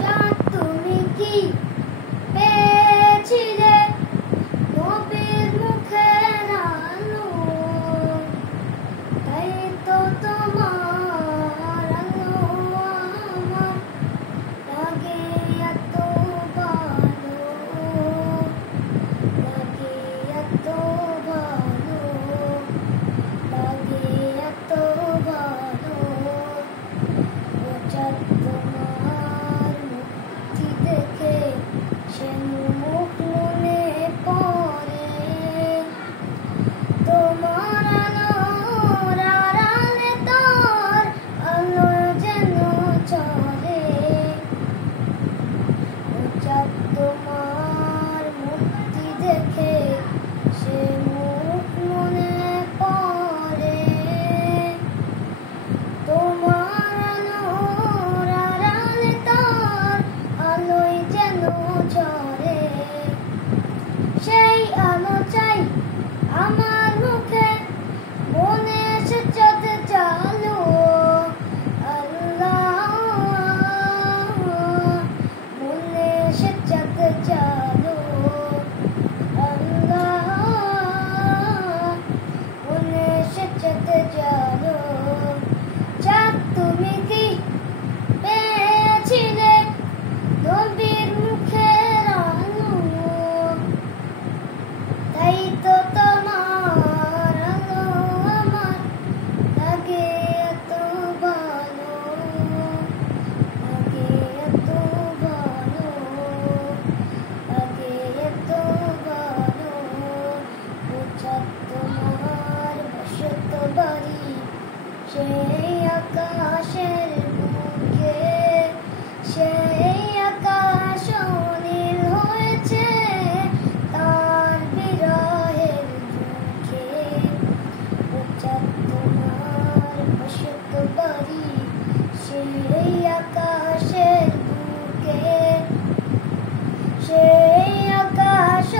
চাঁদ তুমি কি পেয়েছিলে নবীর মুখের আলো, তাই তো তোমার আলো আমার লাগে এত ভালো, লাগে এত ভালো, লাগে এত ভালো। ও চাঁদ তোমার মুক্তি দেখে সে মুখ মনে পড়ে, তোমার আলোর আড়ালে তার আলো যেন চলে। ও চাঁদ তোমার মুক্তি দেখে সে মুখ মনে পড়ে, তোমার আলোর আড়ালে তার আলোয় যেন ঝরে। সেই আলো চাই আমার মুখে, মনে এসে চাঁদ চালো। আল্লাহ, মনে এসে চাঁদ চালো। আল্লাহ, মনে এসে চাঁদ চালো। চাঁদ তুমি কি পেয়েছিলে নবীর মুখের আলো, তাই তো তোমার আলো আমার লাগে এত ভালো, লাগে এত ভালো, লাগে এত ভালো। ও চাঁদ তোমার বসত বাড়ি সেই আকাশের বুকে, সেই আকাশ নীল হয়েছে তার বিরহের দুঃখে। ও চাঁদ তোমার বসত বাড়ি সেই আকাশের বুকে, সেই আকাশ